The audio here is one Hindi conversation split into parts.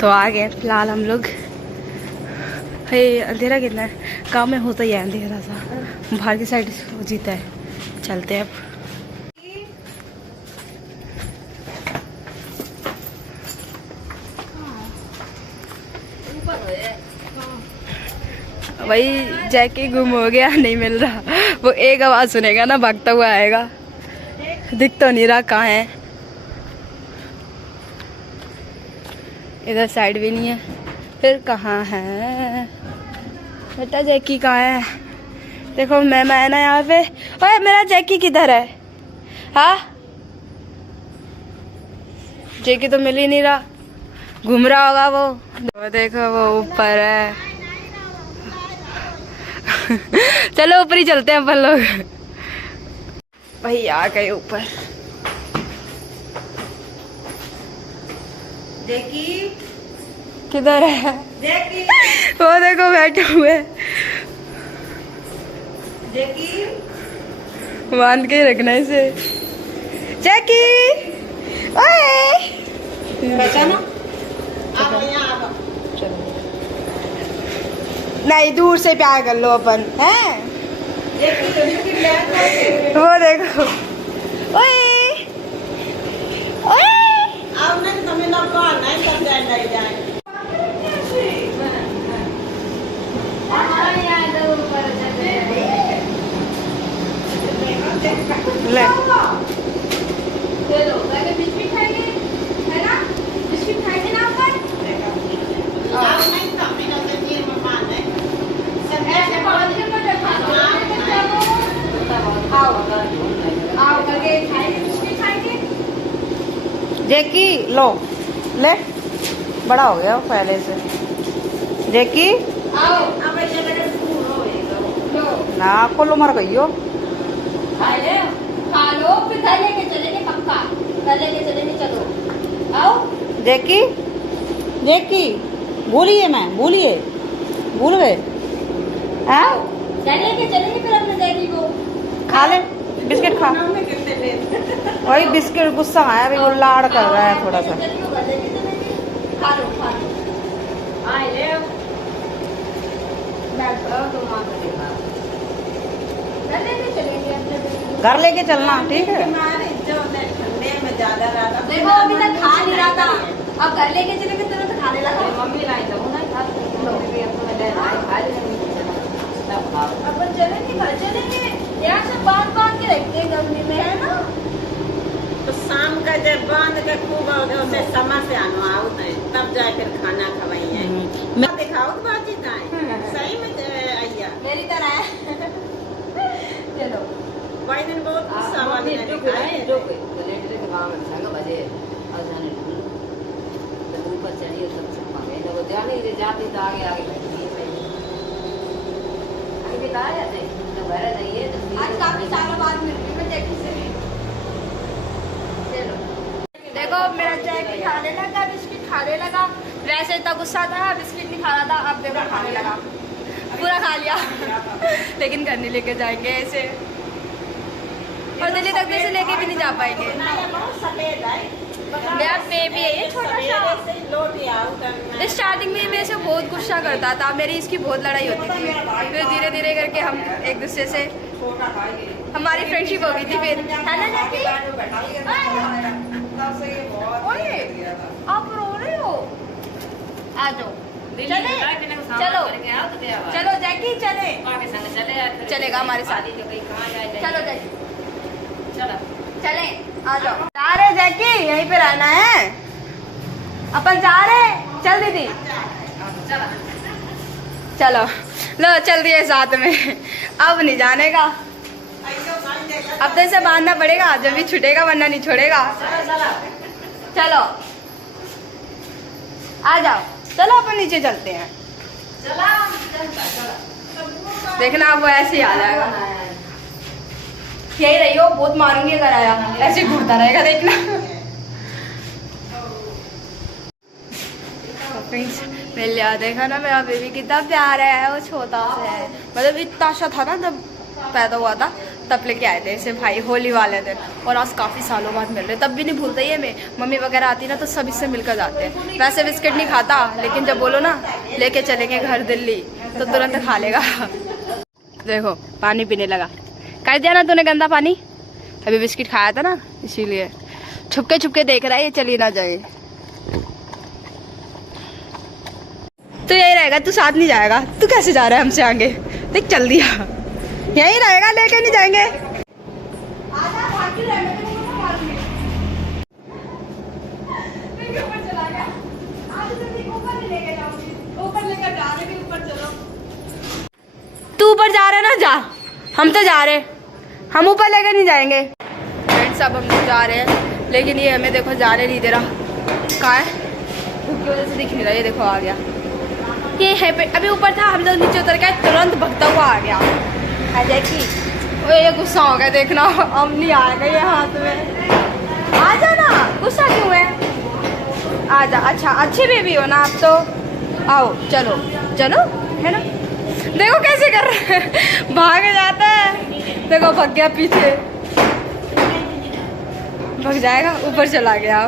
तो आ गए फिलहाल हम लोग। हे अंधेरा कितना है, गाँव में होता ही है अंधेरा सा, बाहर की साइड हो जीता है। चलते हैं अब। वही जैकी गुम हो गया, नहीं मिल रहा। वो एक आवाज सुनेगा ना, भागता हुआ आएगा। दिख तो नहीं रहा कहाँ है। इधर साइड भी नहीं है, फिर कहाँ है बेटा? जैकी कहाँ है? देखो मैं ना यहाँ पे। ओए मेरा जैकी किधर है? हाँ, जैकी तो मिल ही नहीं रहा, घूम रहा होगा वो। देखो वो ऊपर है। चलो ऊपर ही चलते हैं अपन लोग। भाई आ गए ऊपर। जैकी किधर है? जैकी वो देखो बैठे हुए, जैकी बांध के रखना इसे। जैकी ओए पहचाना? आप यहाँ आओ। नहीं, दूर से प्यार कर लो अपन, हैं? वो देखो। ओए ओए आओ नहीं तो मैं ना बाहर नहीं कर जाए। ले बिस्किट खाएंगे, है ना? बिस्किट खाएंगे ना अपन? आओ नहीं तो मैं ना जंजीर में बांध है। ऐसे पौधे में रखा दो। आओ करके खाएंगे, बिस्किट खाएंगे। जैकी लो, ले, बड़ा हो गया वो पहले से। जैकी आओ अब ऐसे मेरे फूल होएगा। लो ना, आपको लो मर गई हो। खा लो, फिर घर लेके चलेंगे, पक्का घर लेके चलेंगे। चलो आओ। जैकी जैकी बोलिए, मैं बोलिए, भूल गए? हाँ, घर लेके चलेंगे फिर अपने जैकी को। खा ले बिस्किट, खा। में कितने ले? वही बिस्किट गुस्सा आया, अभी वो लाड़ कर रहा है थोड़ा सा। घर लेके चलेंगे, खा लो खा लो। आए ले बैठ जाओ तो मां को देखा। घर लेके चलेंगे अपने जैकी को। घर लेके चलना, ठीक है? हमारे जो ठंडे में ज्यादा रहा। देखो अभी तक खा नहीं रहा था, अब घर लेके चलेंगे तुरंत खाने लगा। मम्मी लाई तो ना खा लो अपने ले खा ले तब खाओ। अपन चलेंगे, घर चलेंगे। यहाँ से बांध के रखते हैं गर्मी में, है ना? तो शाम का जब बांध के खूब उसे समय से आना आओ तब जाए फिर खाना खवाइए। मैं दिखाओ तो बातचीत आए सही में आइया मेरी तरह है। चलो भाई दिन बहुत गुस्सा वाली ने दिखाए। आज काफी सालों बाद मिल रही मैं जैकी से। चलो देखो मेरा जैकी खाने लगा, बिस्किट खाने लगा। वैसे इतना गुस्सा था, बिस्किट नहीं खा रहा था, अब देखो खाने लगा, पूरा खा लिया। लेकिन घर नहीं लेके जाएंगे ऐसे, और दिल्ली तक से लेके भी नहीं जा पाएंगे। बहुत सफेद है मेरा बेबी है ये छोटा सा। स्टार्टिंग में मेरे से बहुत गुस्सा करता था, मेरी इसकी बहुत लड़ाई होती थी। फिर धीरे धीरे करके हम एक दूसरे से हमारी फ्रेंडशिप हो गई थी। फिर है ना जैकी? ओए आप रो रहे हो? आ जाओ, चले चलो चलो जैकी चले, चलेगा हमारे साथ। चलो जैकी चले, आ जाओ। जा रहे जैकी, यहीं पे रहना है अपन, जा रहे। चल दीदी चलो, लो चल दिए साथ में। अब नहीं जाने का, अब तो इसे बांधना पड़ेगा, जब भी छूटेगा वरना नहीं छोड़ेगा। चलो आ जाओ, चलो अपन नीचे चलते हैं। देखना वो ऐसे ही आ जाएगा। यही रही हो, बहुत मारूंगी अगर आया, ऐसे घूमता रहेगा देखना। मिल लिया, देखा ना मेरा बेबी कितना प्यारा है। वो छोटा सा है, मतलब इतना सा था ना जब पैदा हुआ था, तब लेके आए थे इसे भाई होली वाले दिन, और आज काफ़ी सालों बाद मिल रहे, तब भी नहीं भूलता ये मैं, मम्मी वगैरह आती ना तो सब इससे मिलकर जाते हैं। वैसे बिस्किट नहीं खाता, लेकिन जब बोलो ना लेके चलेंगे घर दिल्ली तो तुरंत खा लेगा। देखो पानी पीने लगा, कर दिया ना तूने गंदा पानी, अभी बिस्किट खाया था ना इसीलिए छुपके छुपके देख रहा है ये चली ना जाए। तो यही रहेगा, तू साथ नहीं जाएगा, तू कैसे जा रहा है हमसे आगे, देख चल दिया, यही रहेगा, लेके नहीं जाएंगे। तू ऊपर जा रहे ना, जा, हम तो जा रहे, हम ऊपर लेके नहीं जाएंगे। फ्रेंड्स अब हम लोग जा रहे हैं, लेकिन ये हमें देखो जाने नहीं दे रहा, कहाँ है, धूप की वजह से दिख नहीं रहा, ये देखो आ गया, ये है पे, अभी ऊपर था, हम लोग नीचे उतर गए, तुरंत भगता हुआ आ गया। जैकी ये गुस्सा हो गया, देखना अब नहीं आएगा ये हाथ में, आ जाना, गुस्सा क्यों है, आ जा, अच्छा अच्छी बेबी हो ना आप तो, आओ चलो चलो, है ना, देखो कैसे कर रहे हैं, भाग जाता है, देखो भग गया पीछे, भग जाएगा, ऊपर चला गया,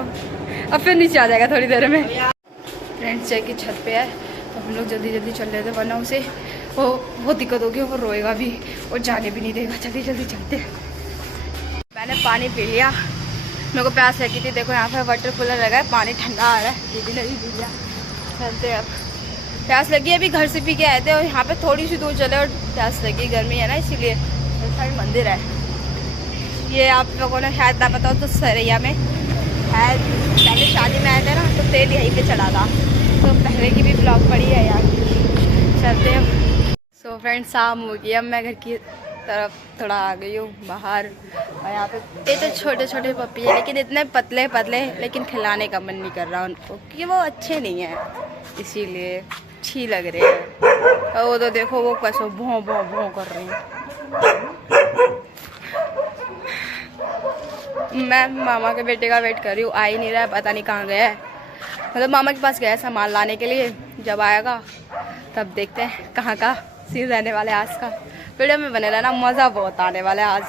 अब फिर नीचे आ जाएगा थोड़ी देर में। फ्रेंड्स जैकी छत पे है, तो हम लोग जल्दी जल्दी चल रहे थे, वरना उसे वो बहुत दिक्कत होगी, वो रोएगा भी और जाने भी नहीं देगा, जल्दी जल्दी चलते। मैंने पानी पी लिया, मेरे को प्यास लगी थी, देखो यहाँ पे वाटर कूलर लगा है, पानी ठंडा आ रहा है, दीदी ने भी पी लिया, चलते अब, प्यास लगी अभी घर से पी के आए थे, और यहाँ पे थोड़ी सी दूर चले और प्यास लगी, गर्मी है ना इसीलिए, साइड मंदिर है, ये आप लोगों ने शायद ना पता हो तो सरैया में है, पहले शादी में आए थे ना तो तेल यहीं पे चढ़ा था, तो पहले की भी ब्लॉग पड़ी है यार, चलते हैं। सो फ्रेंड्स शाम हो गई, अब मैं घर की तरफ थोड़ा आ गई हूँ बाहर, और यहाँ पे ये तो छोटे छोटे पप्पी है, लेकिन इतने पतले पतले, लेकिन खिलाने का मन नहीं कर रहा उनको, क्योंकि वो अच्छे नहीं हैं, इसीलिए अच्छी लग रहे हैं, और वो तो देखो वो कैसे भों भों भों कर रही हैं। मैं मामा के बेटे का वेट कर रही हूँ, आ ही नहीं रहा है, पता नहीं कहाँ गया है, मतलब मामा के पास गया है सामान लाने के लिए, जब आएगा तब देखते हैं कहाँ का सीन रहने वाला है आज का, वीडियो में बने रहना, मज़ा बहुत आने वाला है आज।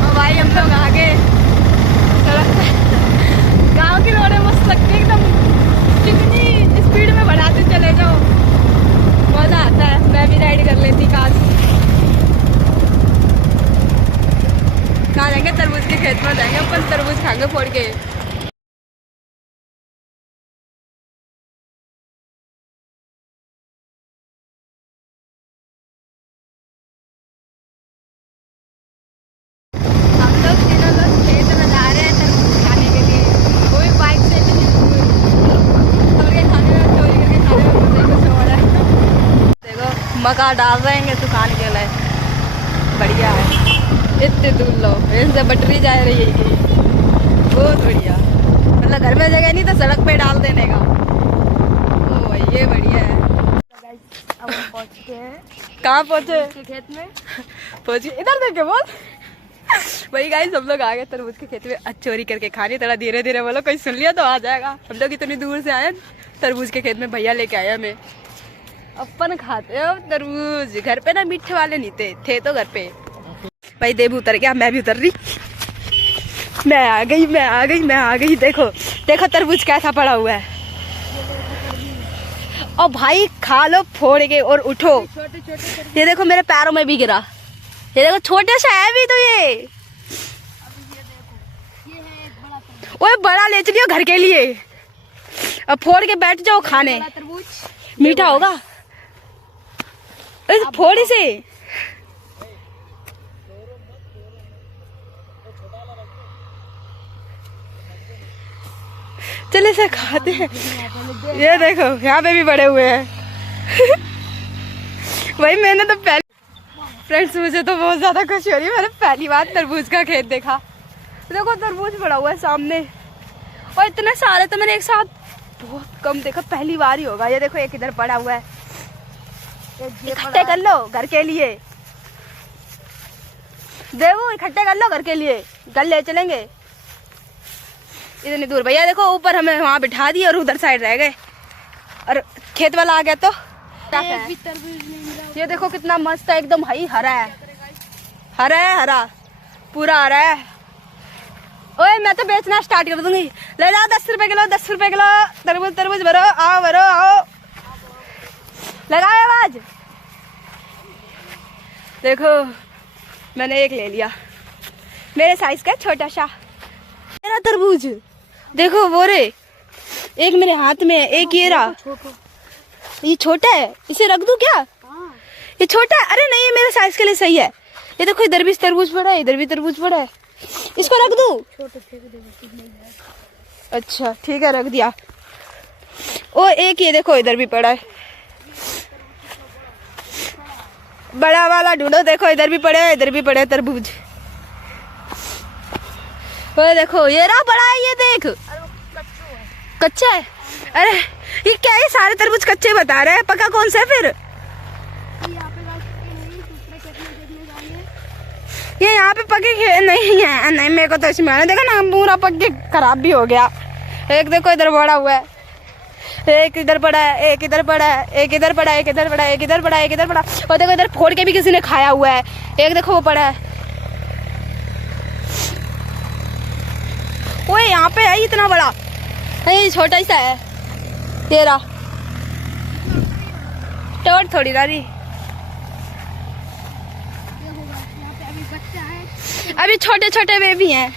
और भाई हम लोग आगे गाँव की रोडें मस्त लगती है एकदम, कितनी स्पीड में बढ़ाते चले जाओ, मज़ा आता है, मैं भी राइड कर लेती काश। कहाँ जाएंगे, तरबूज के खेत में जाएंगे अपन, तरबूज खाएंगे फोड़ के। हम लोग तीनों लोग खेत में जा रहे हैं तरबूज खाने के लिए, वो भी बाइक से भी तोड़ के खाने में, चोरी करके खाने में मुझे कुछ हो रहा है। देखो मका डाल रहे हैं दुकान के लिए, बढ़िया है, इतने दूर लो, इनसे बटरी जा रही है, बहुत बढ़िया, मतलब घर में जगह नहीं तो सड़क पे डाल देने का, ओ भाई ये बढ़िया है। अब हम पहुंच चुके हैं, कहाँ पहुंचे, खेत में पहुंचे, इधर देखे बोल, वही गाइस हम लोग आ गए तरबूज के खेत में, चोरी करके खानी, थोड़ा धीरे धीरे बोलो, कोई सुन लिया तो आ जाएगा, हम लोग इतनी दूर से आए तरबूज के खेत में, भैया लेके आए हमें, अपन खाते हो तरबूज, घर पे ना मीठे वाले नहीं थे तो घर पे। भाई देव उतर गया, मैं भी उतर रही, मैं आ गई, देखो देखो तरबूज कैसा पड़ा हुआ है, और भाई खा लो फोड़ के और उठो, ये देखो मेरे पैरों में भी गिरा, ये देखो छोटे से है भी, तो ये ओए बड़ा ले चलियो घर के लिए, अब फोड़ के बैठ जाओ खाने, मीठा होगा, फोड़ से चले से खाते हैं, ये देखो यहाँ पे भी बड़े हुए हैं भाई मैंने तो फ्रेंड्स मुझे तो बहुत ज्यादा खुशी हो रही है, मैंने पहली बार तरबूज का खेत देखा, देखो तरबूज पड़ा हुआ है सामने, और इतने सारे तो मैंने एक साथ बहुत कम देखा, पहली बार ही होगा, ये देखो एक इधर पड़ा हुआ है, इकट्ठे कर लो घर के लिए, देखो इकट्ठे कर लो घर के लिए, घर ले चलेंगे इतनी दूर, भैया देखो ऊपर हमें वहाँ बिठा दिए और उधर साइड रह गए, और खेत वाला आ गया तो ये देखो कितना मस्त है, एकदम हरी हरा है, हरा है, हरा पूरा हरा है। ओए मैं तो बेचना स्टार्ट कर दूंगी। ले जाओ 10 रुपए किलो, 10 रुपए किलो तरबूज। तरबूज भरो, आओ भरो आओ, लगाओ आवाज। देखो मैंने एक ले लिया, मेरे साइज का छोटा सा मेरा तरबूज। देखो वो रे, एक मेरे हाथ में है, एक ये रहा। ये छोटा है, इसे रख दूं क्या? ये छोटा है। अरे नहीं, ये मेरे साइज के लिए सही है। ये देखो इधर भी तरबूज पड़ा है, इधर भी तरबूज पड़ा है, इसको रख दूं? अच्छा ठीक है, रख दिया। ओ एक ये देखो इधर भी पड़ा है, बड़ा वाला ढूंढो। देखो इधर भी पड़े हैं, इधर भी पड़े हैं तरबूज। वो देखो ये रहा बड़ा है, ये देख कच्चा है। अरे ये क्या है, सारे तरबूज कच्चे बता रहे हैं, पका कौन सा है फिर? ये यहाँ पे पके नहीं है। नहीं मेरे को तो इसमें देखा ना, पूरा पक के खराब भी हो गया। एक देखो इधर बड़ा हुआ है, एक इधर पड़ा है, एक इधर पड़ा है, एक इधर पड़ा है, एक इधर पड़ा है, एक इधर पड़ा है, एक इधर पड़ा। और देखो इधर फोड़ के भी किसी ने खाया हुआ है। एक देखो वो पड़ा है। ओए यहाँ पे है इतना बड़ा, नहीं छोटा ही सा है। ये रहा, टोट थोड़ी रही। अभी छोटे छोटे बेबी हैं,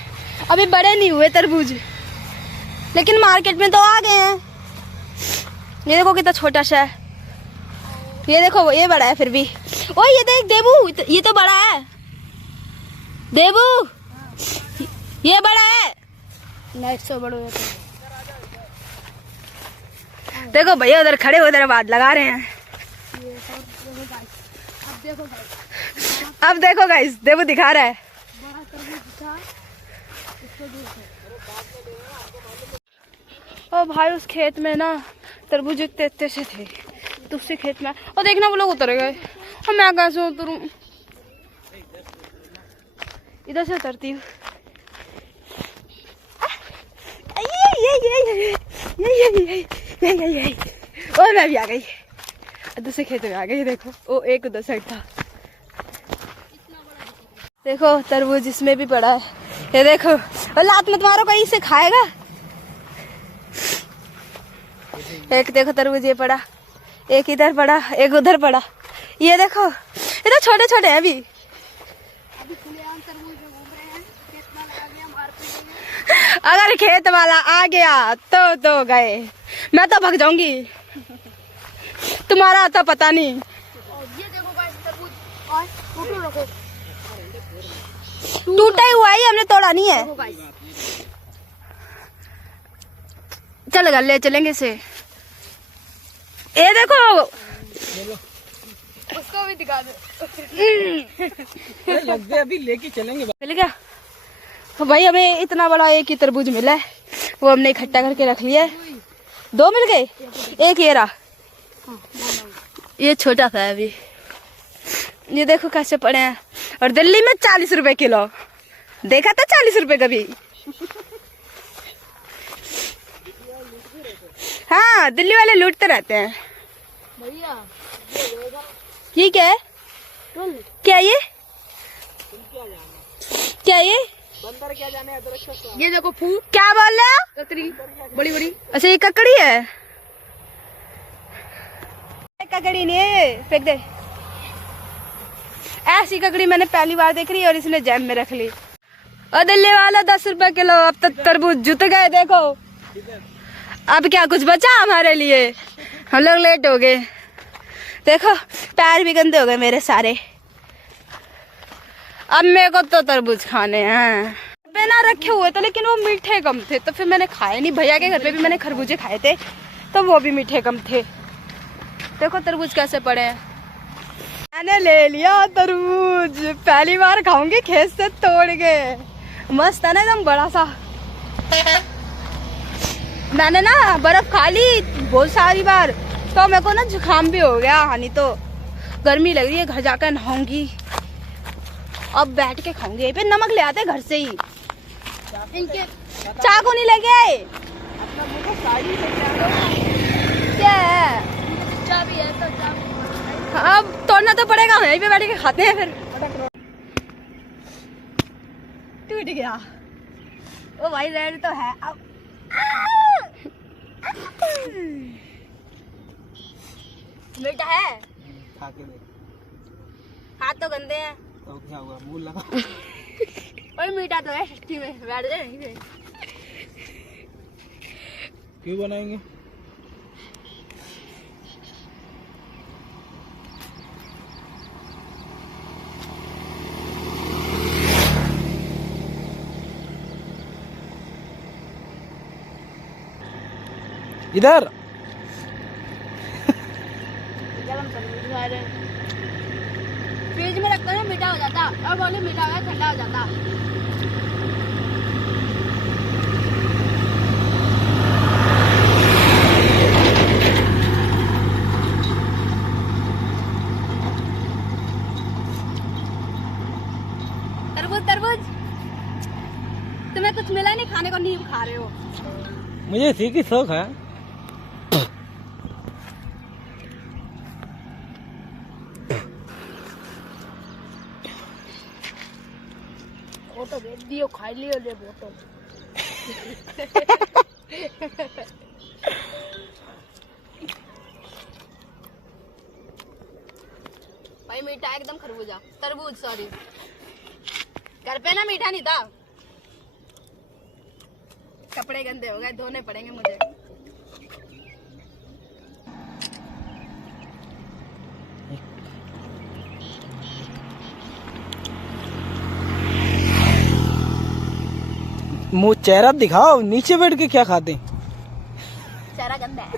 अभी बड़े नहीं हुए तरबूज, लेकिन मार्केट में तो आ गए हैं। ये देखो कितना छोटा सा है। ये देखो ये बड़ा है फिर भी। ओ ये देख देबू, ये तो बड़ा है देबू, ये बड़ा है। लाइट से बड़ा है। देखो भैया उधर खड़े उधर आवाज लगा रहे हैं। अब देखो गाइस, देबू दिखा रहा है। ओ भाई उस खेत में ना तरबूज इतने इतने से थे, दूसरे खेत में। और देखना वो लोग उतर गए, और मैं कैसे उतरूं? इधर से उतरती हूँ। और मैं भी आ गई, दूसरे खेत में आ गई। देखो वो एक उधर साइड था। देखो तरबूज इसमें भी पड़ा है, ये देखो। और लात मत मारो, कहीं से खाएगा। एक देखो तरबूज ये पड़ा, एक इधर पड़ा, एक उधर पड़ा। ये देखो ये तो छोटे छोटे हैं अभी। अगर खेत वाला आ गया तो गए, मैं तो भाग जाऊंगी, तुम्हारा तो पता नहीं। ये देखो गाइस तरबूज, और फोटो रखो। टूटा ही हुआ है, हमने तोड़ा नहीं है। चल ले चलेंगे इसे। ये देखो उसको भी दिखा दो। लग गए, अभी लेके चलेंगे। मिल गया तो भाई, हमें इतना बड़ा एक ही तरबूज मिला है, वो हमने इकट्ठा करके रख लिया है। 2 मिल गए, एक ये रहा, ये छोटा था अभी। ये देखो कैसे पड़े हैं। और दिल्ली में 40 रुपए किलो, देखा था 40 रुपए कभी? हाँ दिल्ली वाले लूटते रहते हैं भैया। ये क्या है? क्या ये क्या ये बंदर क्या जाने ये देखो फूल, क्या बोल रहे हो? ककड़ी बड़ी बड़ी। अच्छा ये ककड़ी है? ककड़ी नहीं है, फेंक दे। ऐसी ककड़ी मैंने पहली बार देख रही है, और इसने जैम में रख ली। और दिल्ली वाला 10 रुपए किलो। अब तो तरबूज जुट गए। देखो अब क्या कुछ बचा हमारे लिए? हम लोग लेट हो गए। देखो पैर भी गंदे हो गए मेरे सारे। अब मेरे को तो तरबूज खाने हैं। बिना रखे हुए थे, लेकिन वो मीठे कम थे, तो फिर मैंने खाए नहीं। भैया के घर पे भी मैंने खरबूजे खाए थे, तो वो भी मीठे कम थे। देखो तरबूज कैसे पड़े हैं। मैंने ले लिया तरबूज, पहली बार खाऊंगी खेत से तोड़ के। मस्त है ना, एकदम बड़ा सा। मैंने ना बर्फ खा ली बहुत सारी बार, तो मेरे को ना जुकाम भी हो गया। हानि तो गर्मी लग रही है, घर जाकर नहाऊंगी। अब बैठ के खाऊंगी। यहीं पे नमक ले आते घर से ही। इनके चाकू नहीं लगे आए। क्या है? चाबी है तो चाबी। अब तोड़ना तो पड़ेगा, यहीं पे बैठ के खाते हैं फिर। मिट गया। ओ भाई रेड तो है अब। मीठा है, खा के देख। हाथ तो गंदे हैं। तो क्या हुआ, मुंह लगा। और मीठा तो है सच्ची में, बैठ जाए यहीं पे। क्यों बनाएंगे? इधर जब हम तरबूज खा रहे हैं, फ्रिज में रखते हैं मीठा हो जाता, और बोले मीठा हो ठंडा हो जाता। तरबूज तरबूज तुम्हें कुछ मिला नहीं खाने को, नींबू खा रहे हो। मुझे इसी की शौक है। वो तो भेज दियो, खा लियो ले बोतल। भाई मीठा एकदम खरबूजा, तरबूज सॉरी। घर पे ना मीठा नहीं था। कपड़े गंदे हो गए, धोने पड़ेंगे मुझे। मुँह चेहरा दिखाओ, नीचे बैठ के क्या खाते? चेहरा गंदा है।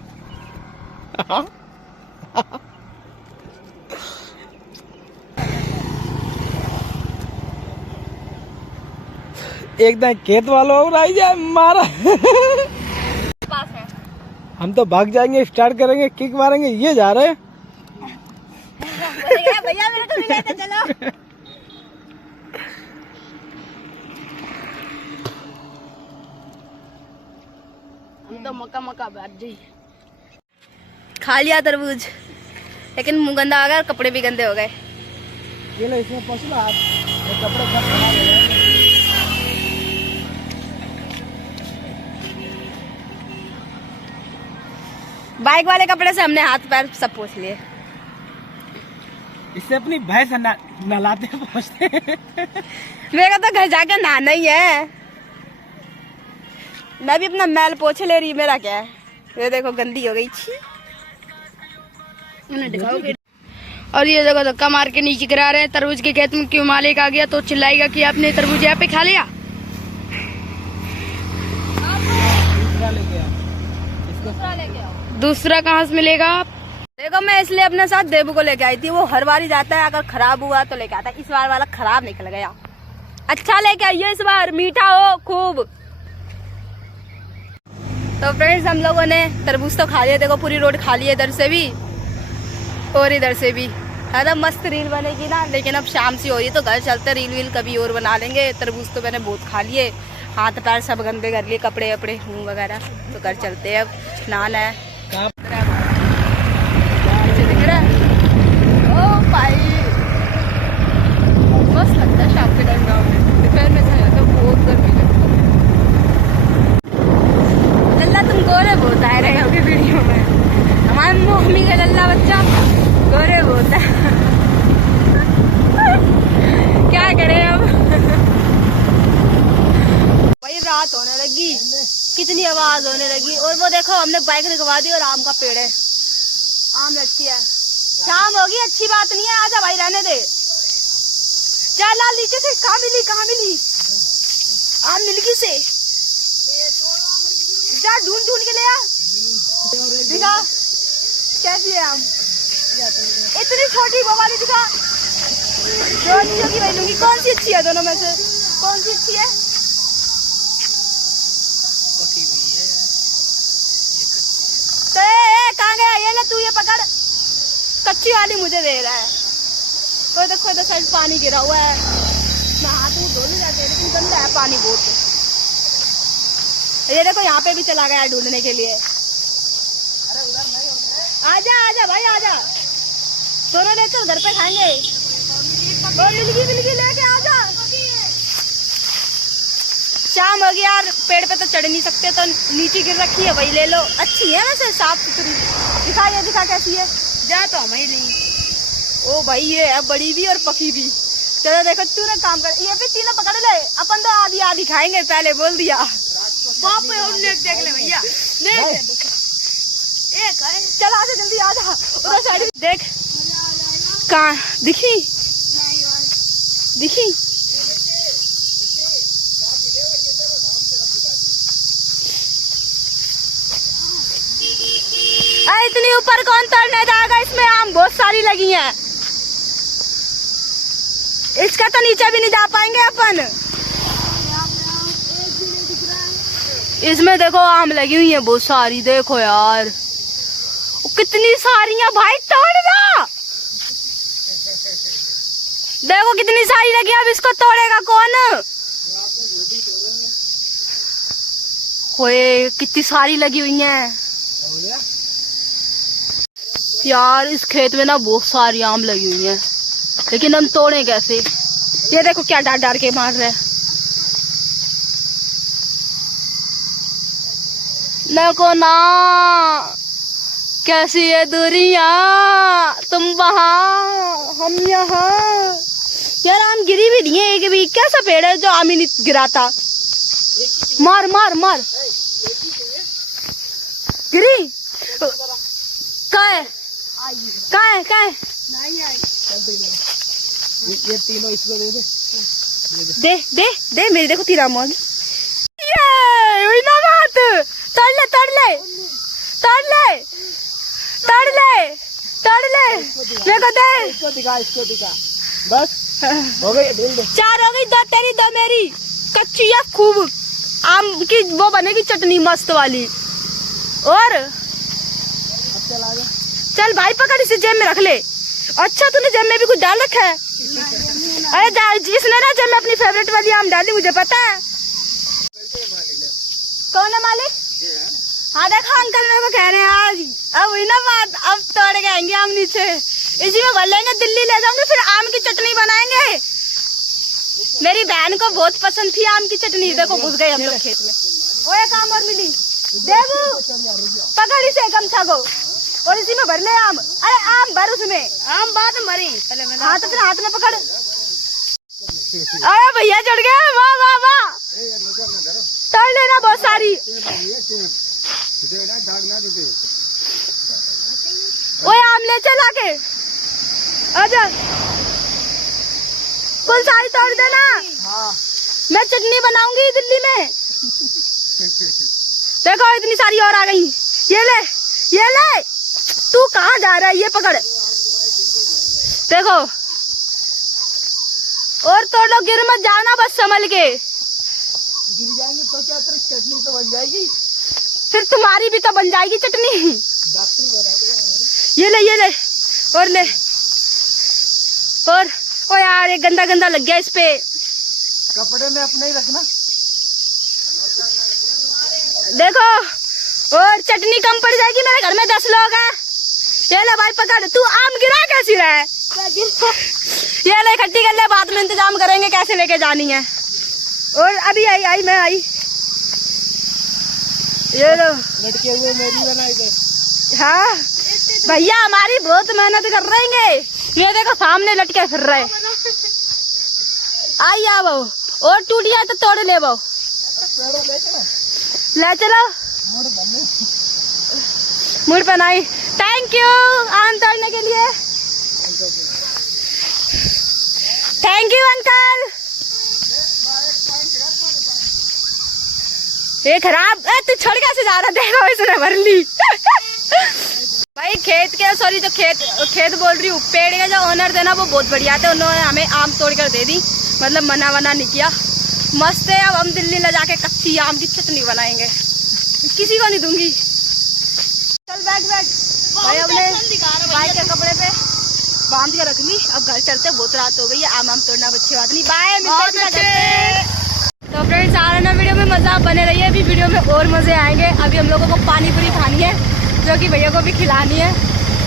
एकदम खेत वालों और आई जाए मारा। पास है। हम तो भाग जाएंगे, स्टार्ट करेंगे, किक मारेंगे, ये जा रहे हैं। भैया मेरे को भी लेते चलो। हम तो मक्का मक्का बैठ जी। खा लिया तरबूज, लेकिन मुंह गंदा आ गया और कपड़े भी गंदे हो गए। ये लो, इसमें पसला आप, ये कपड़े सब खराब हो गए। बाइक वाले कपड़े से हमने हाथ पैर सब पोंछ लिए। इससे अपनी भैंस नहलाते पहुँचते। मेरा तो घर जाकर नहाना ही है। मैं भी अपना मैल पोछ ले रही, मेरा क्या है। ये देखो गंदी हो गई, छी। उन्हें दिखाओगे। और ये देखो धक्का मार के नीचे गिरा रहे हैं। तरबूज के खेत में क्यों मालिक आ गया तो चिल्लाएगा कि आपने तरबूज यहाँ पे खा लिया। दूसरा कहाँ से मिलेगा? देखो मैं इसलिए अपने साथ देबू को लेके आई थी। वो हर बार ही जाता है, अगर खराब हुआ तो लेके आता है। इस बार वाला खराब निकल गया। अच्छा लेके आइए इस बार, मीठा हो खूब। तो फ्रेंड्स हम लोगों ने तरबूज तो खा लिया। देखो पूरी रोड खाली है, इधर से भी और इधर से भी। ज़्यादा मस्त रील बनेगी ना, लेकिन अब शाम सी हो रही है तो घर चलते रील वील कभी और बना लेंगे। तरबूज तो मैंने बहुत खा लिए, हाथ पैर सब गंदे कर लिए, कपड़े वपड़े मुँह वगैरह। तो घर चलते हैं, अब नहाना है। दिख रहा है? ओ भाई मस्त लगता है शाम के टाइम गाँव में। दोपहर में जाए तो बहुत गर्मी लगती है। लल्ला तुम गोरे बहुत आए रहे हो वीडियो में। हमारे मम्मी का लल्ला बच्चा गोरे बहुत है। क्या करें अब। भाई रात होने लगी, कितनी आवाज होने लगी। और वो देखो हमने बाइक रखवा दी और आम का पेड़ है, आम लटकी है। शाम होगी, अच्छी बात नहीं है। आजा भाई रहने दे। चल लाल नीचे से कहाँ मिली, कहाँ मिली आम? मिलगी से जा ढूंढ ढूंढ के ले आ। दिखा कैसी है आम, इतनी छोटी वो वाली दिखा। दो चीजों की वही लूंगी। कौन सी अच्छी है दोनों में से? कौन सी अच्छी है? कहाँ गया? ये ले तू, ये पकड़। कच्ची वाली मुझे दे रहा है। वो देखो इधर साइड पानी गिरा हुआ है। मैं हाथ मुँह धो नहीं जाते, लेकिन गंदा है पानी बहुत। ये देखो यहाँ पे भी चला गया ढूंढने के लिए। आजा आजा भाई आजा, दोनों लेकर घर पे खाएंगे। मिलगी लेके आजा। शाम हो गई यार, पेड़ पे तो चढ़ नहीं सकते तो नीचे गिर रखी है, वही ले लो। अच्छी है वैसे, साफ सुथरी। दिखा ये, दिखा कैसी है। जा तो हमें नहीं। ओ भाई ये है बड़ी भी और पकी भी। चलो देखो तू ना काम कर, ये भी तीनों पकड़ ले, अपन तो आधी आधी खाएंगे, पहले बोल दिया। बाप रे, और नेट देख ले भैया, नेट एक है। चल आजा जल्दी आजा, उधर साइड देख। कहाँ दिखी? दिखी? इतनी ऊपर कौन तोड़ने जाएगा, इसमें आम बहुत सारी लगी हैं। इसका तो नीचे भी नहीं जा पाएंगे अपन। इसमें देखो आम लगी हुई है बहुत सारी, देखो यार कितनी सारी हैं भाई, तोड़ना। देखो कितनी सारी लगी, अब इसको तोड़ेगा कौन? होए कितनी सारी लगी हुई हैं यार। इस खेत में ना बहुत सारी आम लगी हुई हैं, लेकिन हम तोड़े कैसे? ये देखो क्या डार डार के मार रहे हैं। देखो ना कैसी है दूरियां, तुम वहाँ हम यहाँ। यार आम गिरी भी नहीं है एक भी, कैसा पेड़ है जो आम ही नहीं गिराता? मार मार मार। गिरी कहाँ है? कहाँ है? कहाँ है? नहीं आई। ये तीनों इसको दे दे दे दे मेरी, देखो तीरा मोल। ये वही ना बात। तोड़ ले तोड़ ले तोड़ ले तोड़ ले तोड़ ले, मेरे को दे। इसको दिखा बस हो गई, दिल दे। 4 हो गई, 2 तेरी 2 मेरी। कच्ची है खूब आम की, वो बनेगी चटनी मस्त वाली। और चल आ जा। चल भाई पकड़, इसे जेब में रख ले। अच्छा तूने जेब में भी कुछ डाल रखा है? अरे जिसने ना जेब में अपनी फेवरेट वाली आम डाली, मुझे पता है। कौन है मालिक? हाँ देखो अंकल मेरे को कह रहे हैं आज, अब वही ना बात, अब तोड़ के आएंगे आम नीचे, इसी में भर लेंगे, दिल्ली ले जाऊंगे, फिर आम की चटनी बनाएंगे। मेरी बहन को बहुत पसंद थी आम की चटनी। देखो घुस गए हम लोग खेत में। वो एक आम और मिली, देवू पकड़ इसे गमछा को और इसी में भर ले आम। अरे आम भर उसमें, आम बाद में भरी पहले। हाँ तो फिर हाथ में पकड़। अरे भैया चढ़ गया, वाह वाह वाह। तोड़ लेना बहुत सारी। ओए आम ले चला के आजा, कुल सारी तोड़ देना। हाँ। मैं चटनी बनाऊंगी दिल्ली में। देखो इतनी सारी और आ गई। ये ले ये ले। तू कहाँ जा रहा है? ये पकड़। देखो और तोड़ लो, गिर मत जाना, बस संभल के। गिर जाएंगे तो क्या, तेरी चटनी तो बन जाएगी, फिर तुम्हारी भी तो बन जाएगी चटनी। ये ले और ले। और ओ यार ये गंदा गंदा लग गया इस पे। कपड़े में अपने ही रखना। देखो और चटनी कम पड़ जाएगी, मेरे घर में 10 लोग हैं। ये ले भाई पकड़। तू आम गिरा कैसी रहा है? ये ले इकट्ठी कर ले, बाद में इंतजाम करेंगे कैसे लेके जानी है। और अभी आई मैं आई। ये लो लटके हुए मेरी बनाई दे। हाँ भैया हमारी बहुत मेहनत कर रहे हैं। ये देखो सामने लटके फिर रहे। आई आ बहू, और टूट जाए तो तोड़ ले बहू। ले चलो मुड़ बनाई। थैंक यू आम तोड़ने के लिए। Thank you uncle. ये खराब, तू छोड़ कैसे जा रहा? देखो इसने भर ली। भाई खेत के, सॉरी जो खेत बोल रही हूँ, पेड़ के जो ओनर थे ना वो बहुत बढ़िया थे, उन्होंने हमें आम तोड़ कर दे दी, मतलब मना वना नहीं किया। मस्त है। अब हम दिल्ली ले जाके कच्ची आम की चटनी बनाएंगे, किसी को नहीं दूंगी। चल बैठ भाई, अपने भाई के कपड़े पे बांध के रख ली। अब घर चलते, बहुत रात हो गई है, आम तोड़ना अच्छी बात नहीं। बाय। तो फ्रेंड्स आ रहा ना वीडियो में मजा, बने रहिए, अभी वीडियो में और मजे आएंगे। अभी हम लोगों को पानी पूरी खानी है, जो कि भैया को भी खिलानी है,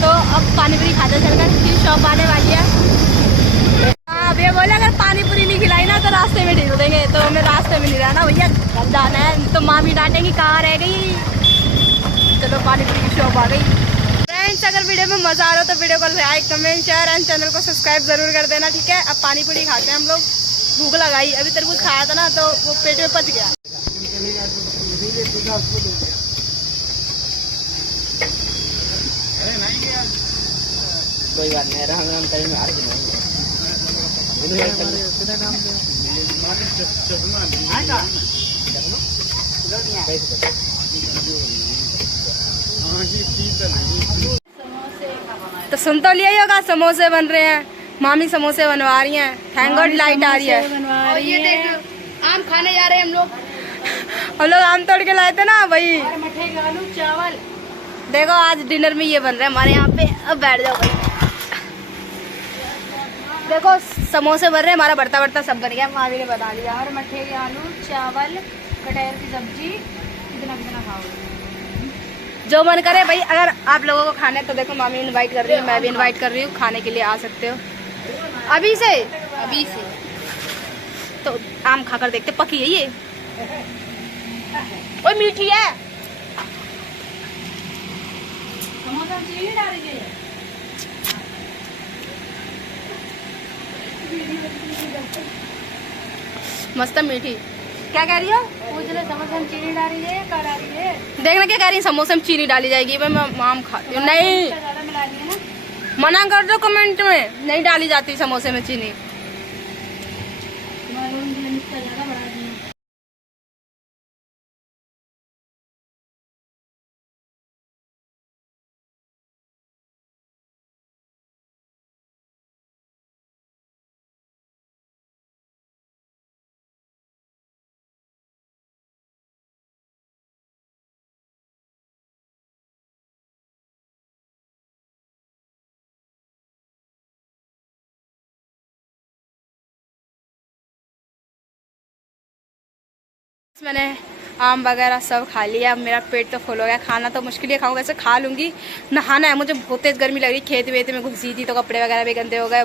तो अब पानी पूरी खाते चलकर फिर शॉप आने वाली है। हाँ भैया बोले अगर पानी पूरी नहीं खिलाई ना तो तो रास्ते में ढील देंगे, तो हमें रास्ते में नहीं रहना भैया, घर जाना है। तो माँ भी डांटेंगी कहाँ रह गई। चलो पानी पूरी की शॉप आ गई। फ्रेंड्स अगर वीडियो में मजा आ रहा हो तो वीडियो को like comment share and channel को सब्सक्राइब जरूर कर देना, ठीक है। अब पानी पूरी खाते हैं हम लोग, भूख लगाई। अभी तरबूज खाया था ना तो वो पेट में पच गया। कोई बात नहीं, हम टाइम में हार गए। तो सुन तो लिया ही होगा, समोसे बन रहे हैं, मामी समोसे बनवा रही हैं। थैंक गॉड लाइट आ रही है। और ये देख आम खाने जा रहे हैं हम लोग आम तोड़ के लाए थे ना वही। मठे के आलू चावल। देखो आज डिनर में ये बन रहा है हमारे यहाँ पे। अब बैठ जाओ भाई। देखो समोसे बन रहे हैं, हमारा बढ़ता बढ़ता सब बन गया, मामी ने बना दिया। और मठे के आलू चावल कटहल की सब्जी, कितना कितना खाओगे। जो मन करे भाई। अगर आप लोगों को खाना है तो देखो मामी इनवाइट कर रही है, मैं भी इनवाइट कर रही हूँ, खाने के लिए आ सकते हो अभी से। अभी से तो आम खाकर देखते, पकी है ये, ओए मीठी है। समोसा चीनी डाल दीजिए। मस्त मीठी। क्या कह रही हो? पूछ ले समोसा में चीनी डाल दीजिए, क्या डाल दीजिए। देखना क्या कह रही है, समोसे में चीनी डाली जाएगी। भाई मैं आम खाती हूँ। नहीं ज्यादा मिला दिए ना। मना कर दो कमेंट में, नहीं डाली जाती समोसे में चीनी। ज्यादा बढ़ा दिए। मैंने आम वगैरह सब खा लिया। अब मेरा पेट तो फुल हो गया। खाना तो मुश्किल ही खाऊंगा, ऐसे खा लूँगी। नहाना है मुझे, बहुत तेज़ गर्मी लग रही। खेत वेत में घुसी थी तो कपड़े वगैरह भी गंदे हो गए,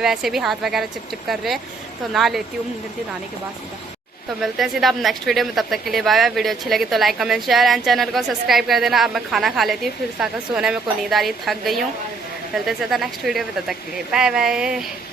वैसे भी हाथ वगैरह चिप चिप कर रहे हैं, तो नहा लेती हूँ। मिलती हूँ नहाने के बाद सीधा। तो मिलते हैं सीधा अब नेक्स्ट वीडियो में। तब तक के लिए बाय बाय। वीडियो अच्छी लगी तो like comment share and channel को सब्सक्राइब कर देना। अब मैं खाना खा लेती हूँ, फिर साकर सोने में को नींद आ रही, थक गई हूँ। मिलते हैं सीधा नेक्स्ट वीडियो में। तब तक के लिए बाय बाय।